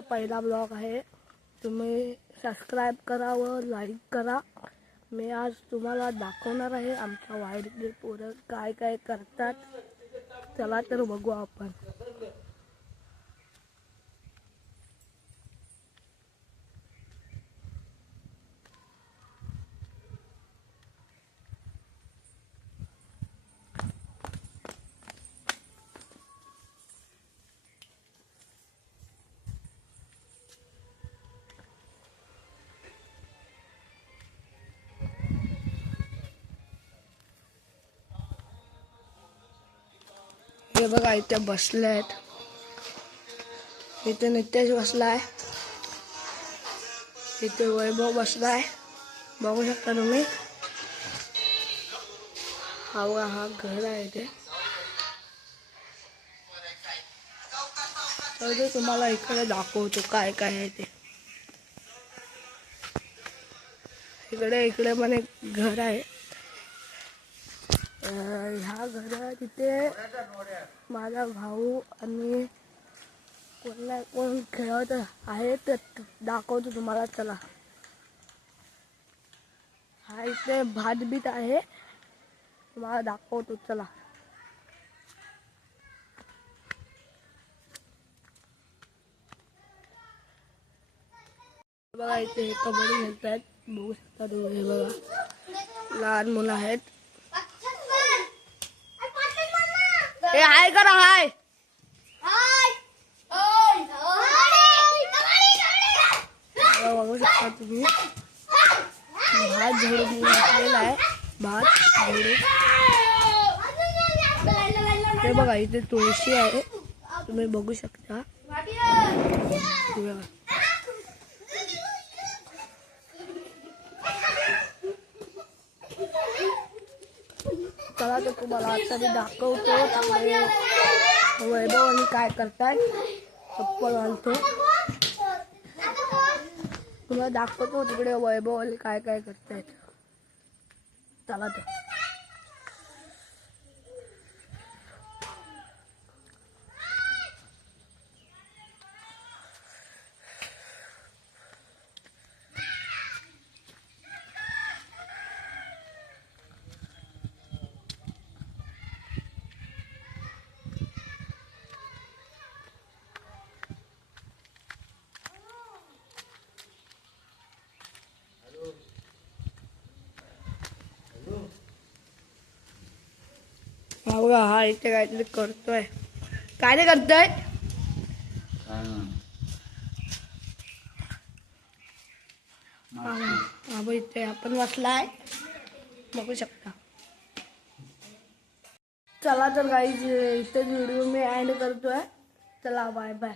हा पहिला ब्लॉग आहे. तुम्ही सबस्क्राईब करा व लाईक करा. मी आज तुम्हाला दाखवणार आहे आमच्या वाडीतले पोरं काय काय करतात. चला तर बघू आपण. हे बघा इथे बसले आहेत. इथे नितेश बसलाय, इथे वैभव बसलाय, बघू शकता तुम्ही. हा घर आहे इथे. तर तुम्हाला इकडे दाखवतो काय काय आहे ते. इकडे पण एक घर आहे. ह्या घरात इथे माझा भाऊ आणि कोण खेळत आहे ते दाखवतो तुम्हाला. चला. हा इथे भात बीत आहे, तुम्हाला दाखवतो. चला. बघा इथे कबड्डी खेळतात, बघू शकता तुम्ही. बघा लहान मुलं आहेत. ए हाय करा, हाय. बघू शकता तुम्ही भात झोडून घातलेला आहे. भात झोडून ते बघा इथे तुळशी आहे, तुम्ही बघू शकता. चला तर तुम्हाला आता मी दाखवतो वैभव आणि काय करतात. चप्पल घालतो, तुम्हाला दाखवतो तिकडे वैभव आणि काय काय करतायत. चला तर. हा इथे काहीतरी करतोय. काय नाही करतोय. हा इथे आपण बसलाय, बघू शकता. चला तर गाईज इथे व्हिडिओ मी एंड करतोय. चला बाय बाय.